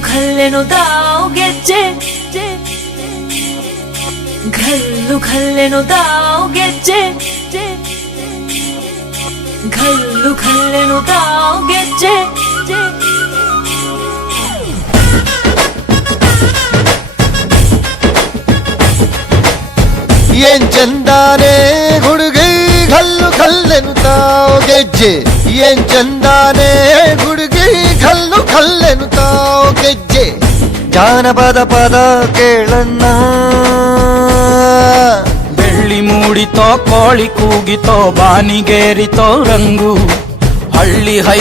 ಖಲ್ಲೆನು ತಾವು ಗೆಜ್ಜೆ ಖಲ್ಲೆನು ತಾವು ಗೆಜ್ಜೆ ಖಲ್ಲೆನು ತಾವು ಗೆಜ್ಜೆ ಏನ್ ಚಂದಾನೆ ಹುಡುಗಿ ಖಲ್ಲೆನು ತಾವು ಗೆಜ್ಜೆ ಏನ್ ಚಂದಾನೆ ಹುಡುಗಿ ಖಲ್ಲೆನು ತಾವು ಗೆಜ್ಜೆ ಜಾನಪದ ಪದ ಕೇಳಣ್ಣ ಬೆಳ್ಳಿ ಮೂಡಿತೋ ಕೋಳಿ ಕೂಗಿತೋ ಬಾನಿಗೇರಿತೋ ರಂಗು ಹಳ್ಳಿ ಹೈ